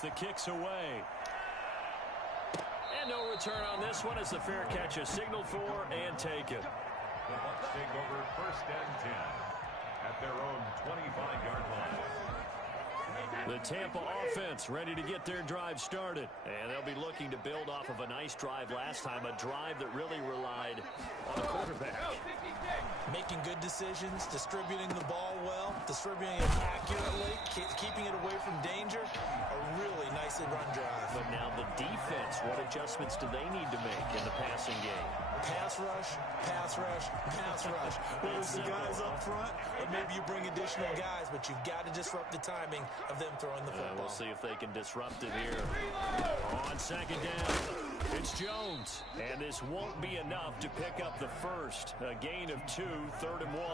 as the kick's away. And no return on this one as the fair catch is signaled for and taken. The Bucs take over 1st and 10 at their own 25-yard line. The Tampa offense ready to get their drive started. And they'll be looking to build off of a nice drive last time, a drive that really relied on the quarterback. Making good decisions, distributing the ball well, distributing it accurately, keeping it away from danger. A really nicely run drive. But now the defense, what adjustments do they need to make in the passing game? Pass rush, pass rush, pass rush. Whether it's the guys up front or maybe you bring additional guys, but you've got to disrupt the timing of them throwing the football. We'll see if they can disrupt it here. On 2nd down, it's Jones. And this won't be enough to pick up the first. A gain of 2, 3rd and 1.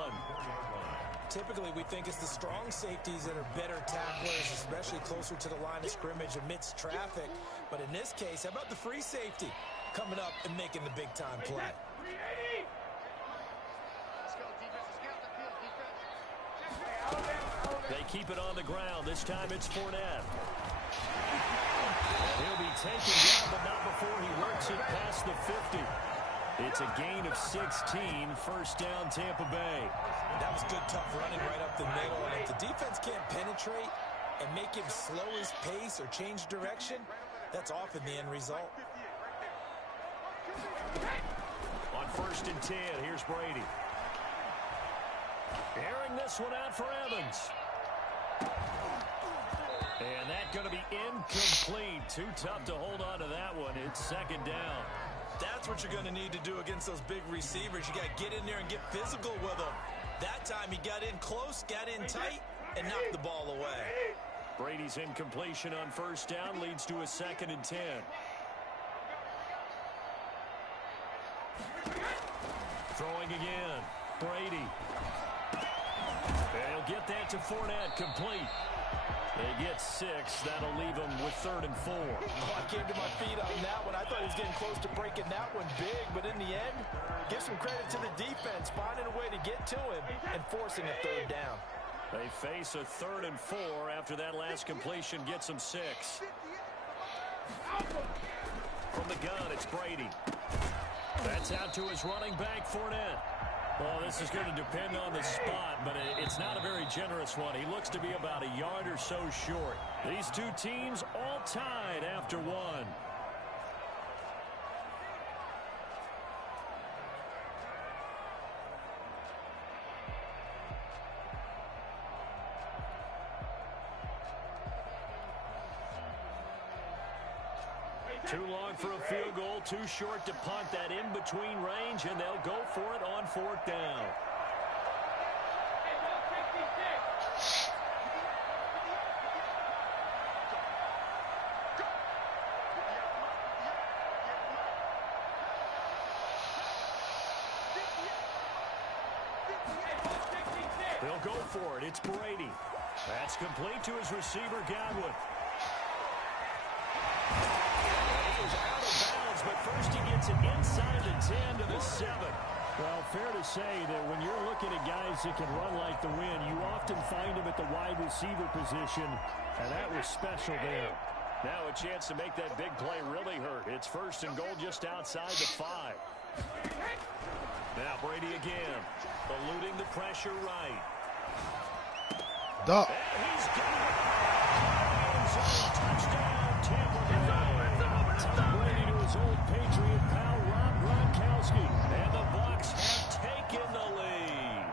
Typically, we think it's the strong safeties that are better tacklers, especially closer to the line of scrimmage amidst traffic. But in this case, how about the free safety coming up and making the big-time play? They keep it on the ground. This time it's Fournette. He'll be taken down, but not before he works it past the 50. It's a gain of 16, 1st down Tampa Bay. That was good, tough running right up the middle. And if the defense can't penetrate and make him slow his pace or change direction, that's often the end result. On 1st and 10, here's Brady. Airing this one out for Evans. And that's going to be incomplete. Too tough to hold on to that one. It's 2nd down. That's what you're going to need to do against those big receivers. You got to get in there and get physical with them. That time he got in close, got in tight, and knocked the ball away. Brady's incompletion on 1st down leads to a 2nd and 10. Throwing again. Brady. And he'll get that to Fournette, complete. They get 6. That'll leave them with 3rd and 4. Oh, I came to my feet on that one. I thought he was getting close to breaking that one big, but in the end, give some credit to the defense, finding a way to get to him and forcing a 3rd down. They face a 3rd and 4 after that last completion gets them 6. From the gun, it's Brady. That's out to his running back, Fournette. Well, this is going to depend on the spot, but it's not a very generous one. He looks to be about a yard or so short. These two teams all tied after 1. Too long for a field goal, too short to punt that in-between range, and they'll go for it on 4th down. They'll go for it. It's Brady. That's complete to his receiver, Godwin. Out of bounds, but first he gets it inside the 10 to the 7. Well, fair to say that when you're looking at guys that can run like the wind, you often find them at the wide receiver position, and that was special there. Now a chance to make that big play really hurt. It's 1st and goal just outside the 5. Now Brady again, eluding the pressure right. Duck. And he's got it. Touchdown, Tampa Bay. Tom Brady to his old Patriot pal, Rob Gronkowski. And the Bucs have taken the lead.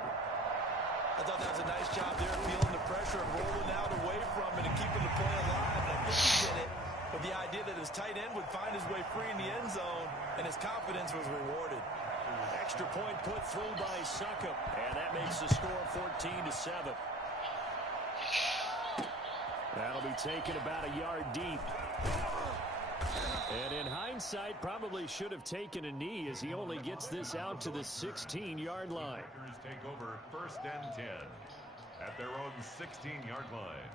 I thought that was a nice job there, feeling the pressure and rolling out away from it and keeping the play alive. I think he did it with the idea that his tight end would find his way free in the end zone, and his confidence was rewarded. Extra point put through by Succop, and that makes the score 14-7. That'll be taken about a yard deep. And in hindsight, probably should have taken a knee as he only gets this out to the 16-yard line. Packers take over 1st and 10 at their own 16-yard line.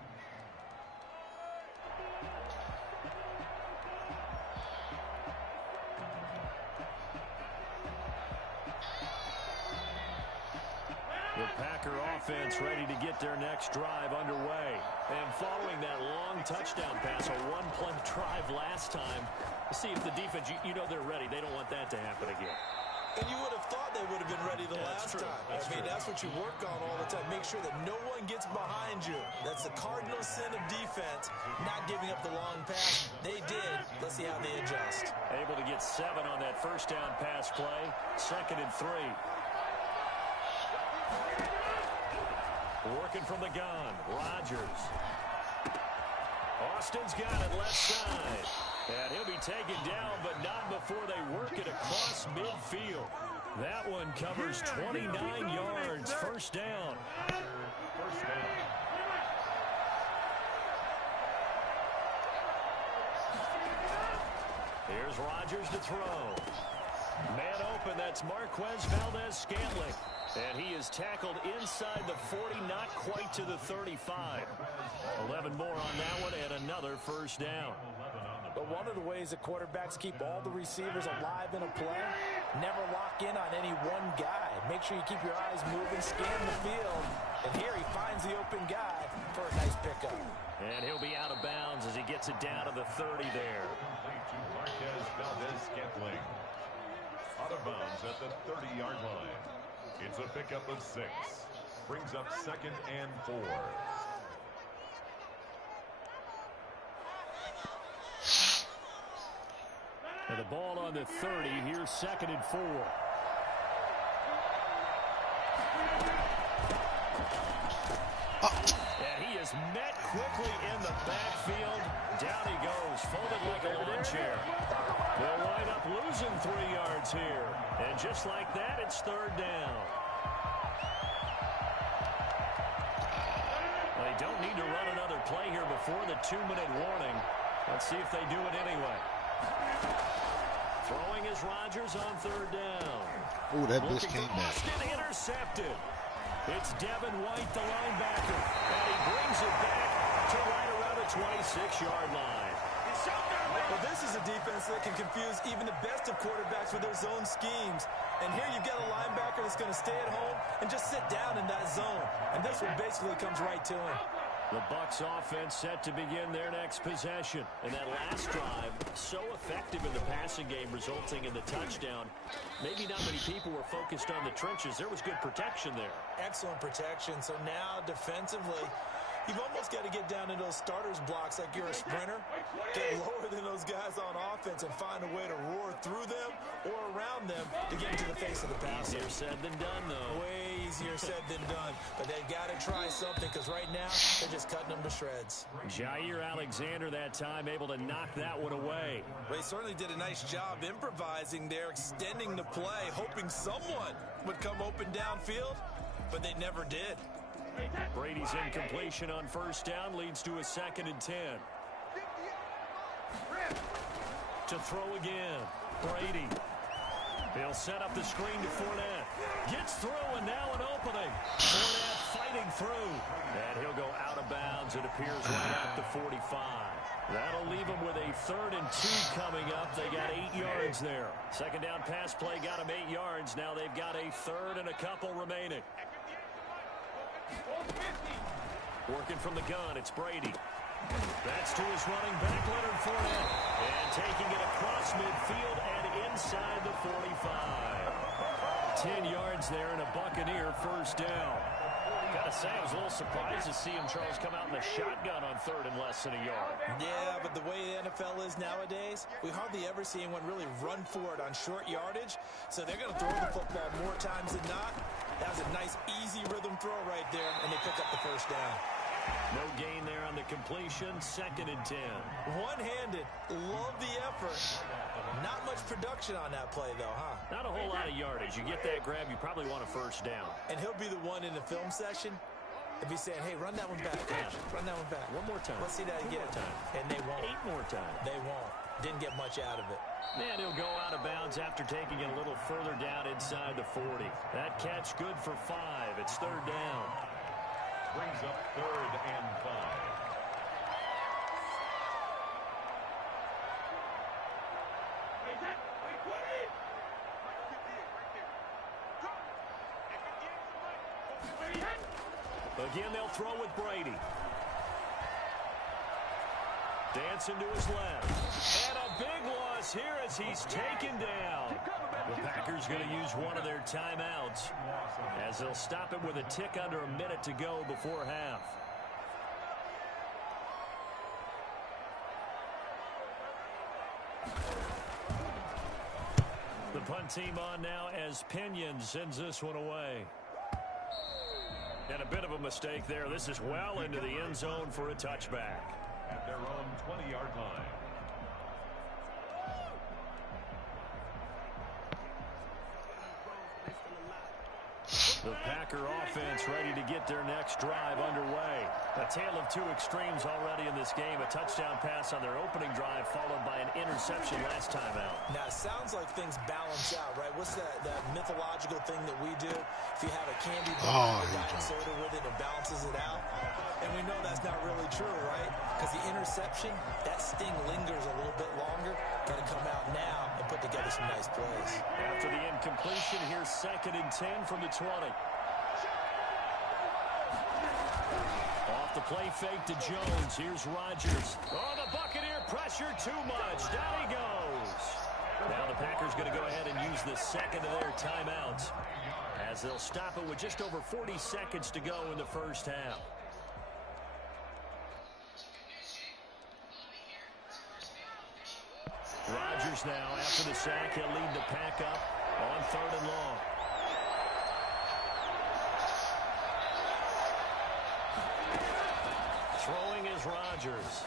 The Packer offense ready to get their next drive underway. And following that long touchdown pass, a drive last time. See if the defense, you know they're ready. They don't want that to happen again. And you would have thought they would have been ready the last time. That's what you work on all the time. Make sure that no one gets behind you. That's the cardinal sin of defense, not giving up the long pass. They did. Let's see how they adjust. Able to get 7 on that first down pass play. 2nd and 3. Working from the gun. Rodgers. Austin's got it left side. And he'll be taken down, but not before they work it across midfield. That one covers 29 yards. First down. First down. Here's Rodgers to throw. Man open, that's Marquez Valdes-Scantling. And he is tackled inside the 40, not quite to the 35. 11 more on that one, and another first down. But one of the ways that quarterbacks keep all the receivers alive in a play, never lock in on any one guy. Make sure you keep your eyes moving, scan the field. And here he finds the open guy for a nice pickup. And he'll be out of bounds as he gets it down to the 30 there. Complete to Marquez Valdes-Scantling. Out of bounds at the 30-yard line. It's a pickup of 6. Brings up 2nd and 4. And the ball on the 30. Here's 2nd and 4. And he is met quickly in the backfield. Down he goes, folded like a lawn chair. They'll wind up losing 3 yards here. And just like that, it's 3rd down. They don't need to run another play here before the 2-minute warning. Let's see if they do it anyway. Throwing is Rodgers on 3rd down. Oh, that blitz came back. Intercepted. It's Devin White, the linebacker. And he brings it back to right around the 26-yard line. Well, this is a defense that can confuse even the best of quarterbacks with their zone schemes. And here you've got a linebacker that's going to stay at home and just sit down in that zone. And this one basically comes right to him. The Bucs offense set to begin their next possession. And that last drive, so effective in the passing game, resulting in the touchdown. Maybe not many people were focused on the trenches. There was good protection there. Excellent protection. So now defensively, you've almost got to get down in those starters blocks like you're a sprinter. Get lower than those guys on offense and find a way to roar through them or around them to get into the face of the passer. Easier said than done, though. Way easier said than done. But they've got to try something because right now they're just cutting them to shreds. Jair Alexander that time able to knock that one away. They certainly did a nice job improvising there, extending the play, hoping someone would come open downfield, but they never did. Brady's incompletion on first down leads to a 2nd and 10. To throw again. Brady. He'll set up the screen to Fournette. Gets through and now an opening. Fournette fighting through. And he'll go out of bounds. It appears right at the 45. That'll leave them with a 3rd and 2 coming up. They got 8 yards there. 2nd down pass play got them 8 yards. Now they've got a 3rd and a couple remaining. Working from the gun, it's Brady. That's to his running back, Leonard Fournette. And taking it across midfield and inside the 45. 10 yards there and a Buccaneer first down. Gotta say, I was a little surprised to see him, Charles, come out in the shotgun on 3rd and less than a yard. Yeah, but the way the NFL is nowadays, we hardly ever see anyone really run for it on short yardage. So they're going to throw the football more times than not. That was a nice, easy rhythm throw right there, and they pick up the first down. No gain there on the completion. 2nd and 10. One-handed. Love the effort. Not much production on that play, though, huh? Not a whole lot of yardage. You get that grab, you probably want a first down. And he'll be the one in the film session if he's saying, hey, run that one back. Yeah. Run that one back. One more time. Let's see that again. One more time. And they won't. 8 more times. They won't. Didn't get much out of it. And he'll go out of bounds after taking it a little further down inside the 40. That catch good for 5. It's 3rd down. Brings up 3rd and 5. Again, they'll throw with Brady. Dancing to his left. And a big loss here as he's taken down. The Packers going to use one of their timeouts as they'll stop it with a tick under a minute to go before half. The punt team on now as Pinion sends this one away. And a bit of a mistake there. This is well into the end zone for a touchback. At their own 20-yard line. The Packer offense ready to get their next drive underway. A tale of two extremes already in this game. A touchdown pass on their opening drive followed by an interception last time out. Now, it sounds like things balance out, right? What's that mythological thing that we do? If you have a candy bar and a diet soda with it, it balances it out. And we know that's not really true, right? Because the interception, that sting lingers a little bit longer. Got to come out now and put together some nice plays. After the incompletion, here's 2nd and 10 from the 20. Off the play fake to Jones. Here's Rodgers. Oh, the Buccaneer pressure too much. Down he goes. Now the Packers going to go ahead and use the second of their timeouts as they'll stop it with just over 40 seconds to go in the first half. Rodgers now, after the sack, he'll lead the pack up on 3rd and long. Throwing is Rodgers.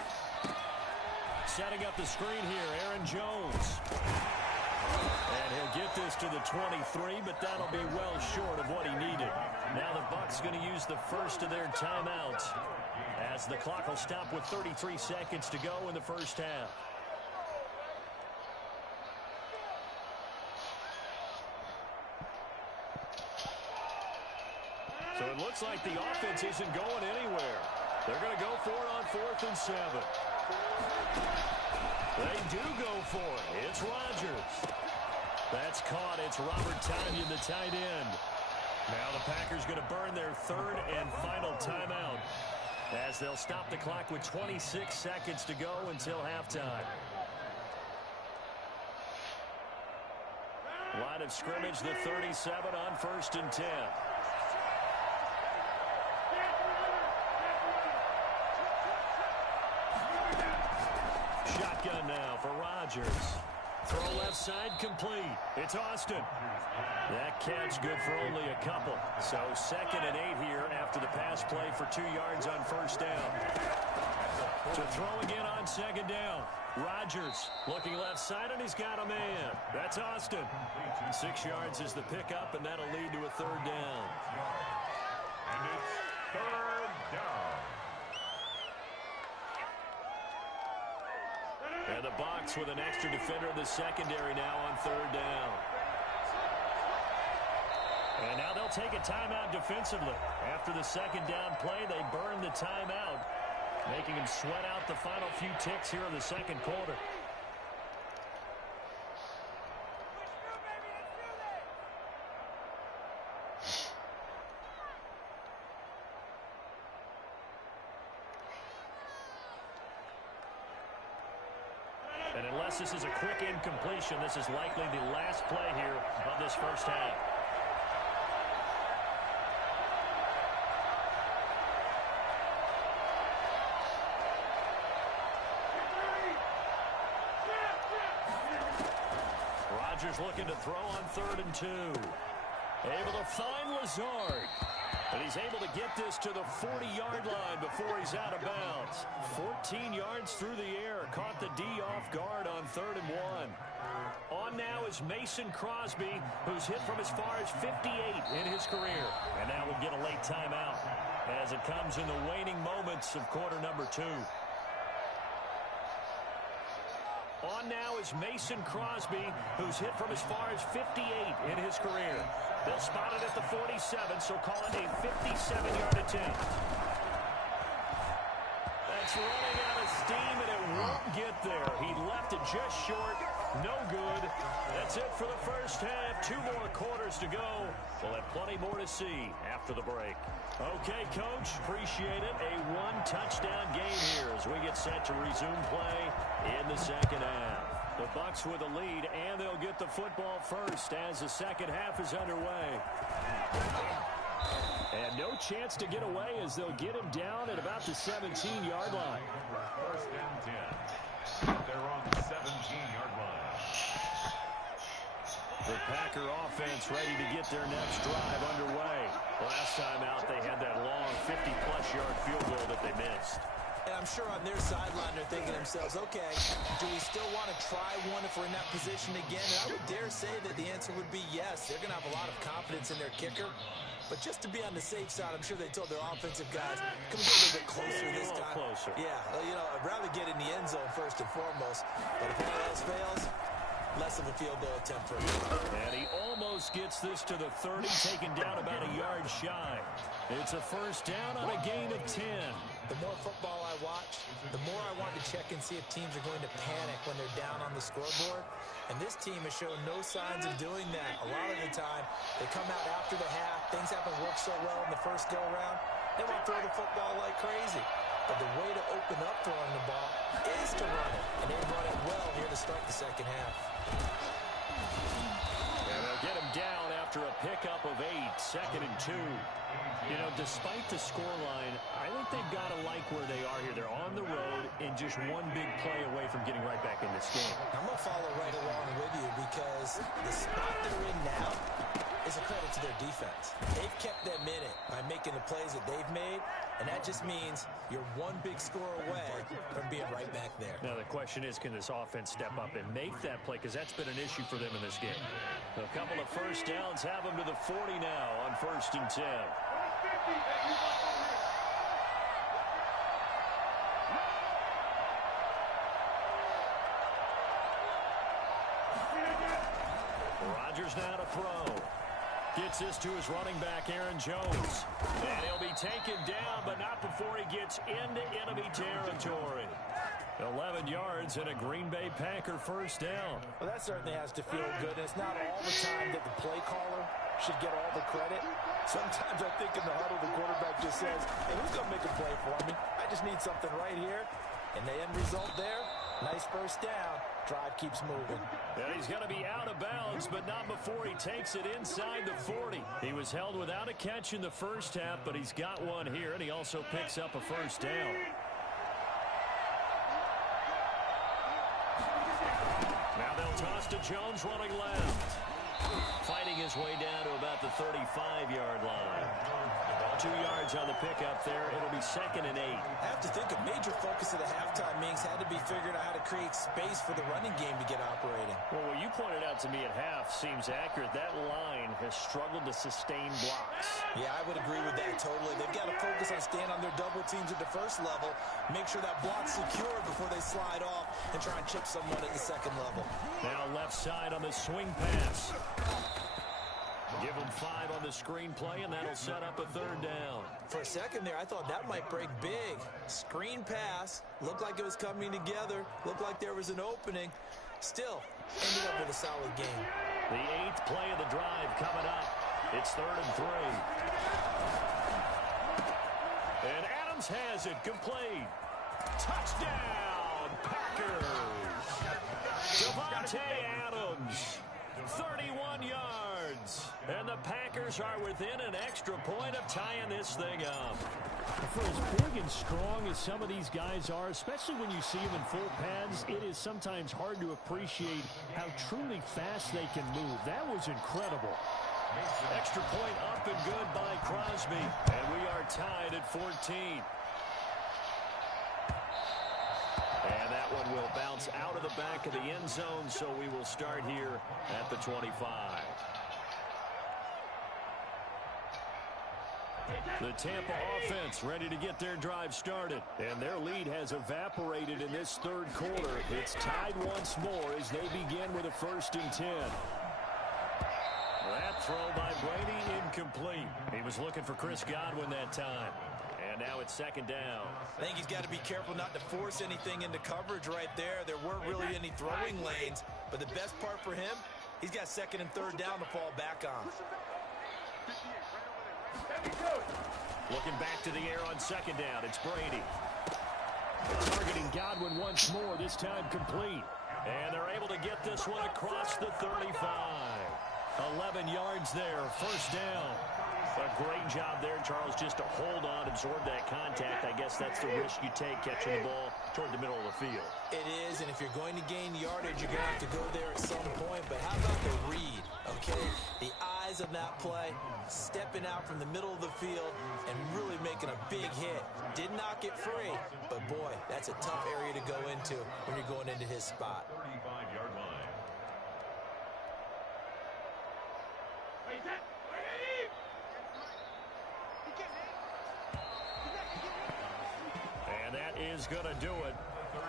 Setting up the screen here, Aaron Jones. And he'll get this to the 23, but that'll be well short of what he needed. Now the Bucs going to use the first of their timeouts as the clock will stop with 33 seconds to go in the first half. So it looks like the offense isn't going anywhere. They're going to go for it on 4th and 7. They do go for it. It's Rodgers. That's caught. It's Robert Tonyan, the tight end. Now the Packers going to burn their 3rd and final timeout as they'll stop the clock with 26 seconds to go until halftime. Line of scrimmage, the 37 on 1st and 10. Shotgun now for Rodgers. Throw left side complete. It's Austin. That catch good for only a couple. So 2nd and 8 here after the pass play for 2 yards on 1st down. To throw again on 2nd down. Rodgers looking left side, and he's got a man. That's Austin. 6 yards is the pickup, and that'll lead to a 3rd down. And it's 3rd down. And the Bucs with an extra defender in the secondary now on 3rd down. And now they'll take a timeout defensively. After the 2nd down play, they burn the timeout, making them sweat out the final few ticks here in the 2nd quarter. And unless this is a quick incompletion, this is likely the last play here of this first half. Rodgers looking to throw on 3rd and 2. Able to find Lazard. And he's able to get this to the 40-yard line before he's out of bounds. 14 yards through the air. Caught the D off guard on 3rd and 1. On now is Mason Crosby, who's hit from as far as 58 in his career. And now we'll get a late timeout as it comes in the waning moments of quarter number 2. On now is Mason Crosby, who's hit from as far as 58 in his career. They'll spot it at the 47, so call it a 57-yard attempt. That's running out of steam, and it won't get there. He left it just short, No good. That's it for the first half. 2 more quarters to go. We'll have plenty more to see after the break. Okay, Coach, appreciate it. A 1-touchdown game here as we get set to resume play in the second half. The Bucs with a lead, and they'll get the football first as the second half is underway. And no chance to get away as they'll get him down at about the 17-yard line. First and 10. They're on the 17-yard line. The Packer offense ready to get their next drive underway. Last time out, they had that long 50-plus yard field goal that they missed. And I'm sure on their sideline they're thinking to themselves, okay, do we still want to try one if we're in that position again? And I would dare say that the answer would be yes. They're going to have a lot of confidence in their kicker. But just to be on the safe side, I'm sure they told their offensive guys, can we get a little bit closer this time? Closer. Yeah, you know, I'd rather get in the end zone first and foremost. But if all else fails, less of a field goal attempt for him. And he almost gets this to the 30, taken down about a yard shy. It's a first down on a gain of 10. The more football I watch, the more I want to check and see if teams are going to panic when they're down on the scoreboard. And this team has shown no signs of doing that. A lot of the time, they come out after the half. Things haven't worked so well in the first go-around. They want to throw the football like crazy. But the way to open up throwing the ball is to run it. And they've run it well here to start the second half. And they'll get him down after a pickup of 8, second and 2. You know, despite the scoreline, I think they've got to like where they are here. They're on the road and just one big play away from getting right back in this game. I'm going to follow right along with you because the spot they're in now is a credit to their defense. They've kept them in it by making the plays that they've made, and that just means you're one big score away from being right back there. Now, the question is, can this offense step up and make that play? Because that's been an issue for them in this game. A couple of first downs have them to the 40 now on first and 10. Rodgers now to throw. Gets this to his running back, Aaron Jones. And he'll be taken down, but not before he gets into enemy territory. 11 yards and a Green Bay Packer first down. Well, that certainly has to feel good. And it's not all the time that the play caller should get all the credit. Sometimes I think in the huddle, the quarterback just says, hey, who's going to make a play for me? I just need something right here. And the end result there, nice first down. Drive keeps moving. And he's going to be out of bounds, but not before he takes it inside the 40. He was held without a catch in the first half, but he's got one here, and he also picks up a first down. Now they'll toss to Jones running left. Fighting his way down to about the 35-yard line. 2 yards on the pickup there. It'll be second and 8. I have to think a major focus of the halftime meetings had to be figuring out how to create space for the running game to get operating. Well, what you pointed out to me at half seems accurate. That line has struggled to sustain blocks. Yeah, I would agree with that totally. They've got to focus on staying on their double teams at the first level, make sure that block's secure before they slide off and try and chip someone at the second level. Now left side on the swing pass. Give them 5 on the screen play, and that'll set up a third down. For a second there, I thought that might break big. Screen pass. Looked like it was coming together. Looked like there was an opening. Still, ended up with a solid game. The 8th play of the drive coming up. It's third and 3. And Adams has it complete. Touchdown, Packers. Davante Adams, 31 yards. And the Packers are within an extra point of tying this thing up. For as big and strong as some of these guys are, especially when you see them in full pads, it is sometimes hard to appreciate how truly fast they can move. That was incredible. Extra point up and good by Crosby. And we are tied at 14. And that one will bounce out of the back of the end zone, so we will start here at the 25. The Tampa offense ready to get their drive started. And their lead has evaporated in this third quarter. It's tied once more as they begin with a first and 10. That throw by Brady incomplete. He was looking for Chris Godwin that time. And now it's second down. I think he's got to be careful not to force anything into coverage right there. There weren't really any throwing lanes, but the best part for him, he's got second and third down to fall back on. Looking back to the air on second down, it's Brady. Targeting Godwin once more, this time complete. And they're able to get this one across the 35. 11 yards there, first down. A great job there, Charles, just to hold on, absorb that contact. I guess that's the risk you take catching the ball toward the middle of the field. It is, and if you're going to gain yardage, you're going to have to go there at some point. But how about the read, okay? The eyes of that play, stepping out from the middle of the field and really making a big hit. Did not get free, but boy, that's a tough area to go into when you're going into his spot. 35-yard line. And that is going to do it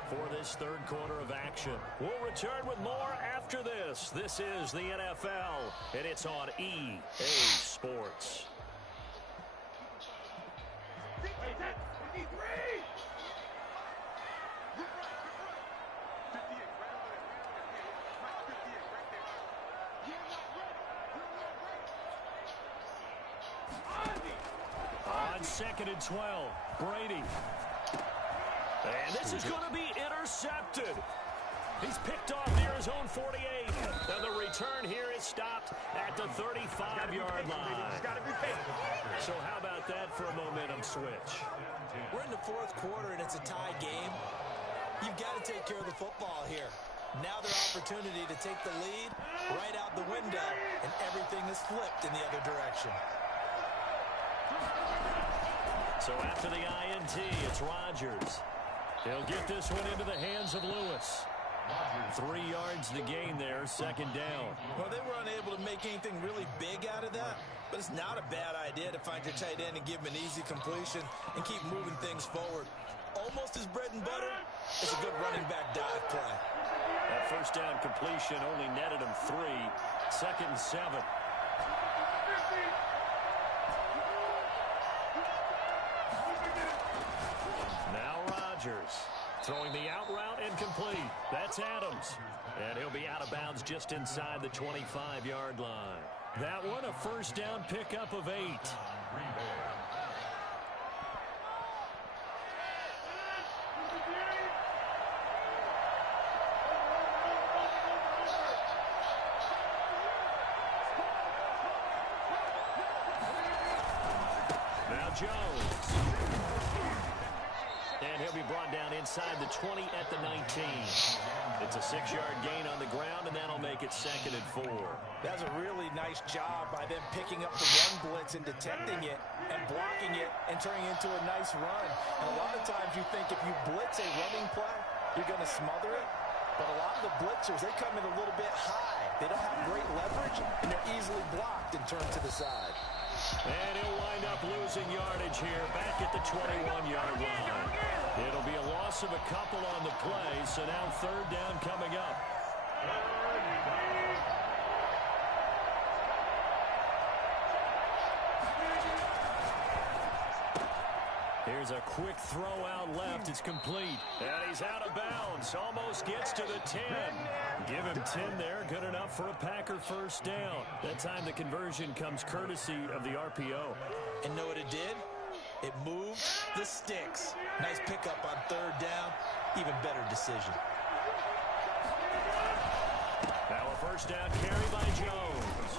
for this third quarter of action. We'll return with more after this. This is the NFL, and it's on EA Sports. On second and 12, Brady. And this is going to be intercepted. He's picked off near his own 48. And the return here is stopped at the 35-yard line. So how about that for a momentum switch? We're in the fourth quarter, and it's a tie game. You've got to take care of the football here. Now their opportunity to take the lead right out the window, and everything is flipped in the other direction. So after the INT, it's Rodgers. He'll get this one into the hands of Lewis. 3 yards to gain there, second down. Well, they were unable to make anything really big out of that, but it's not a bad idea to find your tight end and give him an easy completion and keep moving things forward. Almost his bread and butter is a good running back dive play. That first down completion only netted him 3. Second and 7. Now Rodgers throwing the out route incomplete. That's Adams. And he'll be out of bounds just inside the 25-yard line. That one a first down pickup of 8. Now Jones. And he'll be brought down inside the 20 at the 19. It's a 6-yard gain on the ground, and that'll make it second and 4. That's a really nice job by them picking up the run blitz and detecting it and blocking it and turning it into a nice run. And a lot of times you think if you blitz a running play, you're going to smother it. But a lot of the blitzers, they come in a little bit high. They don't have great leverage, and they're easily blocked and turned to the side. And he'll wind up losing yardage here back at the 21-yard line. It'll be a loss of a couple on the play, so now third down coming up. Here's a quick throw out left. It's complete. And he's out of bounds. Almost gets to the 10. Give him 10 there. Good enough for a Packer first down. That time the conversion comes courtesy of the RPO. And know what it did? It moved the sticks. Nice pickup on third down. Even better decision. Now a first down carry by Jones.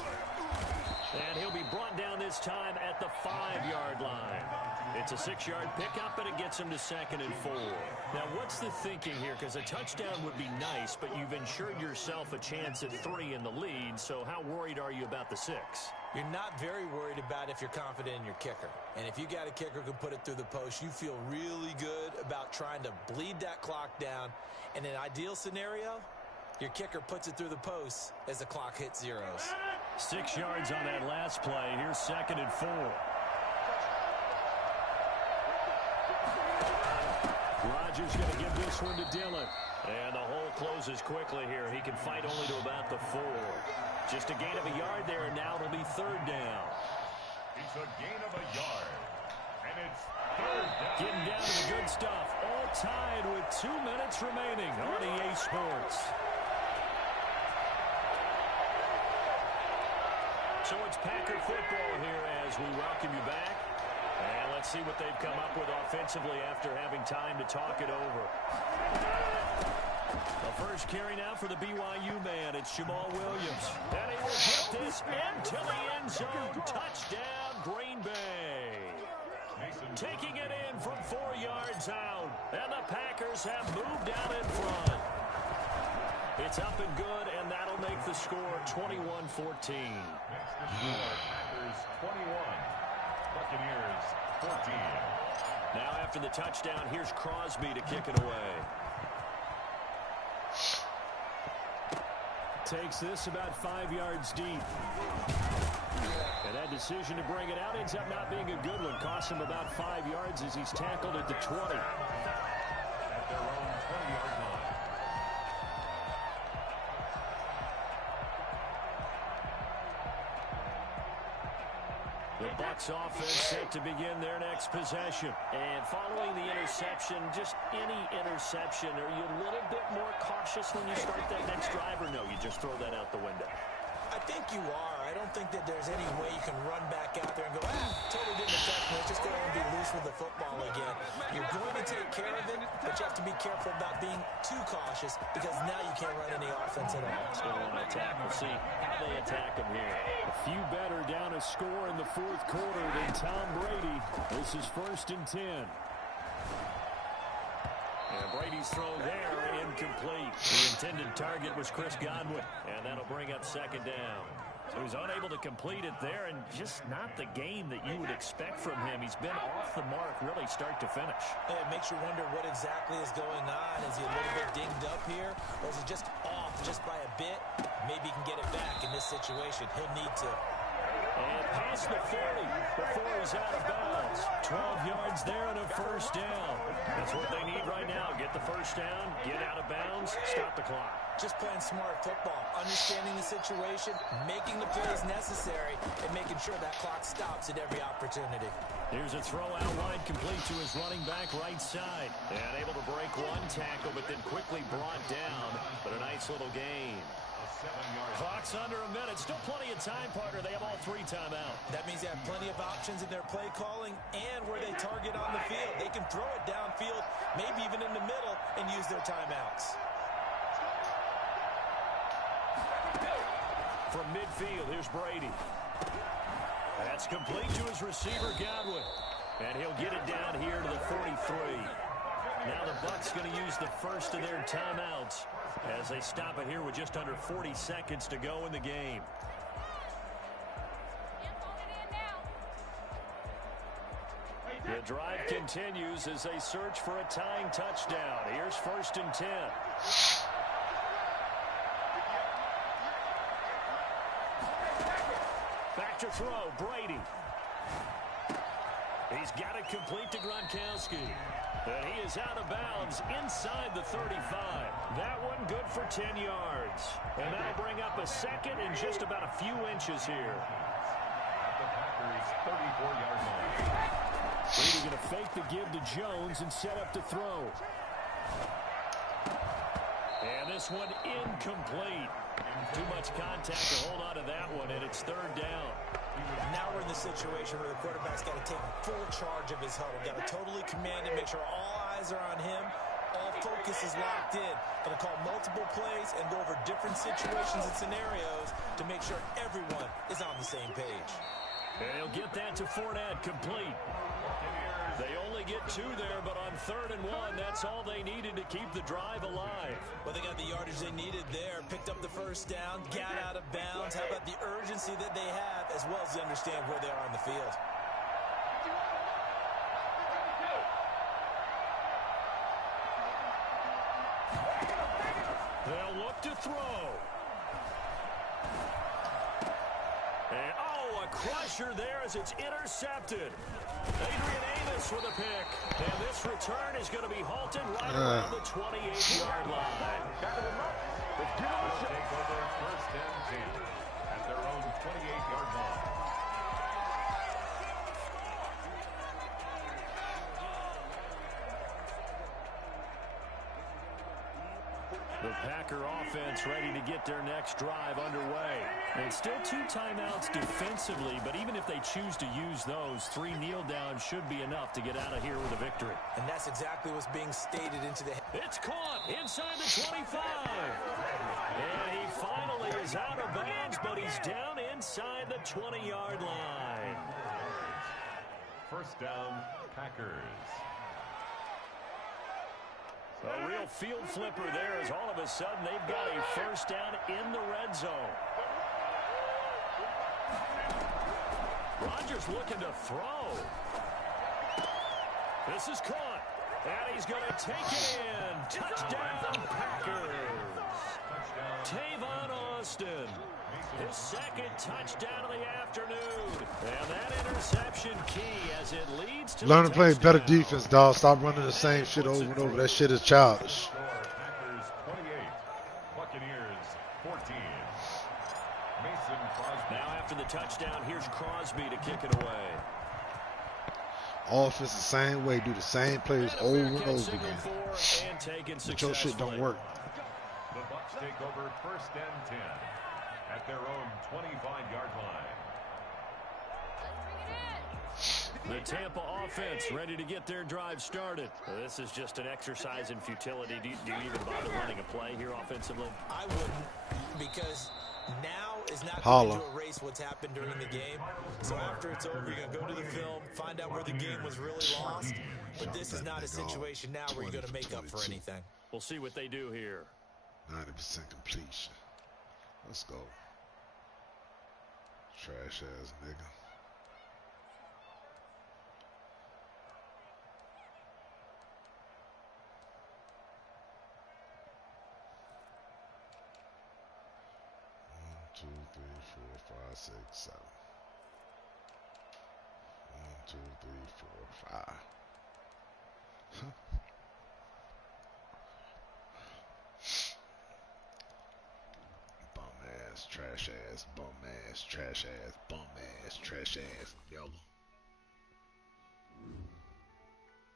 And he'll be brought down this time at the 5-yard line. It's a 6-yard pickup, and it gets him to second and 4. Now, what's the thinking here? Because a touchdown would be nice, but you've ensured yourself a chance at 3 in the lead, so how worried are you about the 6? You're not very worried about if you're confident in your kicker. And if you got a kicker who can put it through the post, you feel really good about trying to bleed that clock down. In an ideal scenario, your kicker puts it through the post as the clock hits zeros. 6 yards on that last play. Here's second and 4. Rodgers going to give this one to Dillon. And the hole closes quickly here. He can fight only to about the 4. Just a gain of a yard there, and now it'll be third down. It's a gain of a yard. And it's third down. Getting down to the good stuff. All tied with 2 minutes remaining on EA Sports. So it's Packer football here as we welcome you back. And let's see what they've come up with offensively after having time to talk it over. The first carry now for the BYU man. It's Jamal Williams. And he will get this into the end zone. Touchdown, Green Bay. Taking it in from 4 yards out. And the Packers have moved out in front. It's up and good, and that'll make the score 21-14. Packers 21. Buccaneers 14. Now after the touchdown, here's Crosby to kick it away. Takes this about 5 yards deep. And that decision to bring it out ends up not being a good one. Costs him about 5 yards as he's tackled at the 20. At their own 20-yard line. The Bucs offense set to begin their next possession. And following the interception, just any interception, are you a little bit more cautious when you start that next drive, or no, you just throw that out the window? I think you are. I don't think that there's any way you can run back out there and go, totally didn't affect me. Let's just go ahead and be loose with the football again. You're going to take care of it, but you have to be careful about being too cautious because now you can't run any offense at all. Still on attack. We'll see how they attack him here. A few better down a score in the fourth quarter than Tom Brady. This is 1st and 10. And Brady's throw there, incomplete. The intended target was Chris Godwin, and that'll bring up 2nd down. So he's unable to complete it there, and just not the game that you would expect from him. He's been off the mark really start to finish. It makes you wonder what exactly is going on. Is he a little bit dinged up here, or is he just off just by a bit? Maybe he can get it back in this situation. He'll need to. And past the 40 before he's out of bounds. 12 yards there and a 1st down. That's what they need right now. Get the 1st down, get out of bounds, stop the clock. Just playing smart football, understanding the situation, making the plays necessary, and making sure that clock stops at every opportunity. Here's a throw out wide, complete to his running back right side. And able to break one tackle, but then quickly brought down. But a nice little gain. Clock's under a minute. Still plenty of time, partner. They have all 3 timeouts. That means they have plenty of options in their play calling and where they target on the field. They can throw it downfield, maybe even in the middle, and use their timeouts. From midfield, here's Brady. That's complete to his receiver, Godwin. And he'll get it down here to the 43. Now the Bucs going to use the first of their timeouts as they stop it here with just under 40 seconds to go in the game. The drive continues as they search for a tying touchdown. Here's 1st and 10. Back to throw, Brady. He's got it complete to Gronkowski. And he is out of bounds inside the 35. That one good for 10 yards. And that'll bring up a 2nd and just about a few inches here. The Packers 34-yard line. Brady going to fake the give to Jones and set up to throw. And this one incomplete. Too much contact to hold on to that one, and it's 3rd down. Now we're in the situation where the quarterback's got to take full charge of his huddle. Got to totally command it, make sure all eyes are on him. All focus is locked in. Going to call multiple plays and go over different situations and scenarios to make sure everyone is on the same page. And he'll get that to Fournette, complete. They only get 2 there, but on 3rd and 1, that's all they needed to keep the drive alive. Well, they got the yardage they needed there, picked up the 1st down, got out of bounds. How about the urgency that they have, as well as they understand where they are on the field? They'll look to throw. And, a crusher there as it's intercepted. Adrian Amos with a pick. And this return is going to be halted right around the 28-yard line. They'll take over 1st and 10 at their own 28-yard line. Packer offense ready to get their next drive underway. And still 2 timeouts defensively, but even if they choose to use those, 3 kneel downs should be enough to get out of here with a victory. And that's exactly what's being stated into the... It's caught inside the 25. And he finally is out of bounds, but he's down inside the 20-yard line. First down, Packers. A real field flipper there as all of a sudden they've got a first down in the red zone. Rodgers looking to throw. This is caught. And he's going to take it in. Touchdown, Packers. Tavon Austin. His second touchdown of the afternoon. And that interception key as it leads to Learn to play better defense, dog. Stop running the same shit over and over. That shit is childish. Packers 28, Buccaneers 14. Mason Crosby. Now after the touchdown, here's Crosby to kick it away. Offense the same way, do the same plays over and over again. But your shit don't work. The Bucs take over first and 10 at their own 25-yard line. The Tampa offense ready to get their drive started. Well, this is just an exercise in futility. Do you even bother running a play here offensively? I wouldn't, because now is not Holla. going to erase what's happened during the game. So after it's over, you're going to go to the film, find out where the game was really lost. But this is not a situation now where you're going to make up for anything. We'll see what they do here. 90% completion. Let's go. Trash ass nigga. One, 2, 3, 4, 5, 6, 7. 1, 2, 3, 4, 5. Bum ass, trash ass, bum ass, trash ass, bum ass, trash ass, yellow.